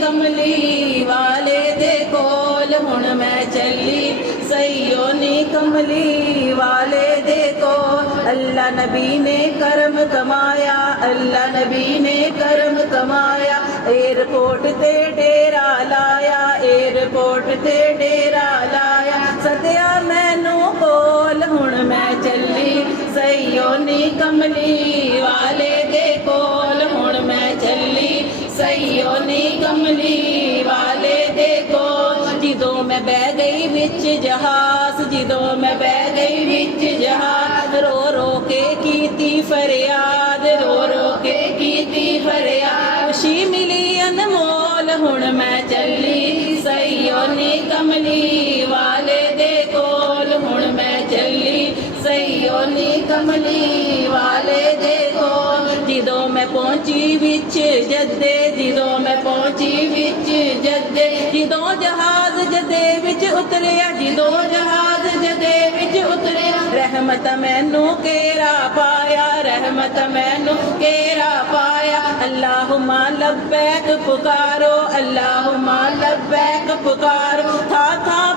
कमली वाले दे कोल हुण मैं चली सईयो नी कमली वाले दे कोल। अल्लाह नबी ने करम कमाया, अल्लाह नबी ने करम कमाया, एयरपोर्ट ते डेरा लाया, एयरपोर्ट ते डेरा लाया, सदया मैनू कोल हुण मैं चली सईयो नी कमली वाले दे कोल हुण मैं चली सईयो नी कमली वाले दे कोल। जिदों मैं बह गई विच जहाज, जिदों मैं बह गई विच जहाज, रो रो के कीती फरियाद, रो रो के कीती फरियाद, खुशी मिली अनमोल हुण मैं चली सईयो नी कमली वाले दे कोल हुण मैं चली सईयो नी कमली वाले दे कोल। जिदों मैं पहुंची विच जद्दे, जिदों मैं पहुंची विच जद्दे, जिदों जहाज जदे विच उतरिया, जिदों जहाज जदे विच उतरिया, रहमत मैनू केरा पाया, रहमत मैनू केरा पाया। अल्लाहुम्मा लब्बैक पुकारो, अल्लाहुम्मा लब्बैक पुकारो, था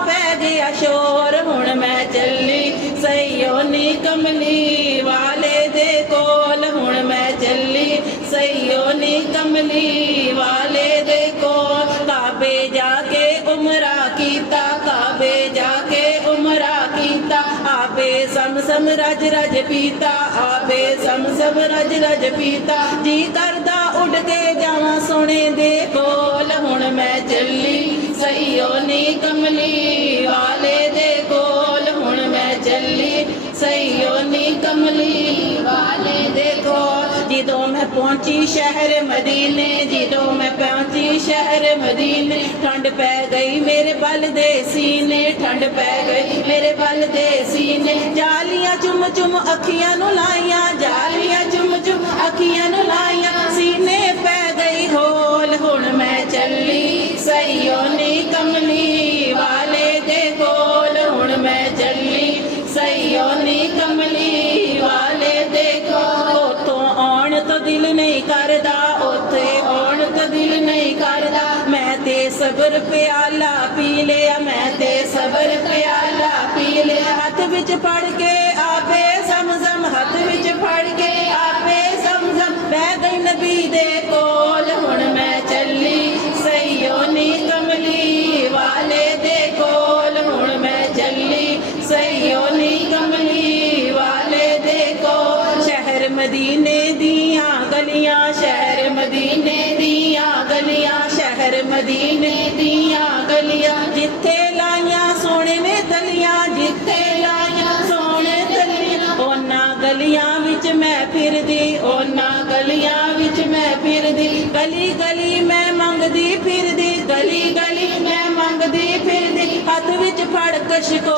पै गया शोर हुण मैं चली सईयो नी कमली वाले दे कोल हुण मैं चली सईयो नी कमली वाले दे कोल। काबे जाके उमरा कीता, काबे जाके उमरा कीता, आबे समसम रज रज पीता, आबे समसम रज रज पीता, जी करदा उड़ के जावां सोने दे कोल हुण मैं चली सईयो नी कमली वाले दे कोल हुण मैं चली सईयो नी कमली वाले दे कोल। जिदों मैं पहुंची शहर मदीने, जिदों मैं पहुंची शहर मदीने, ठंड पै गई मेरे बल दे सीने, ठंड पै गई मेरे बल दे सीने, जालियां चुम चुम अखियां नू लाइयां, जालियां चुम चुम अखियां नू लाइयां, सीने पै गई होल हुण मैं चली सईयो नी कमली वाले दे कोल हुण मैं चली सईयो नी कमली वाले दे कोल। उतों आउण तो दिल नहीं करदा, उथे आउण तो दिल नहीं करदा, मैं ते सबर प्याला पी लिया, मैं ते सबर प्याला पी लिया, हाथ विच फड़ के आपे समझम, हाथ विच फड़ के आपे समझम, बह गई नबी दे कोल हुण मैं चली सईयो नी कमली वाले दे कोल हुण मैं चली सईयो नी कमली वाले दे कोल। शहर मदीने दियां गलियां, शहर मदीने दियां गलियां, शहर मदीने दियां गलियां, जिथे लाइयां सोने ने तलियां, जिथे लाइयां सोने तलियां, ओना गलियां विच मैं फिरदी, ओना गलियां विच मैं फिरदी, गली गली मैं मंगदी फिरदी, गली गली मैं मंगदी फिरदी, हाथ विच फड़ कशको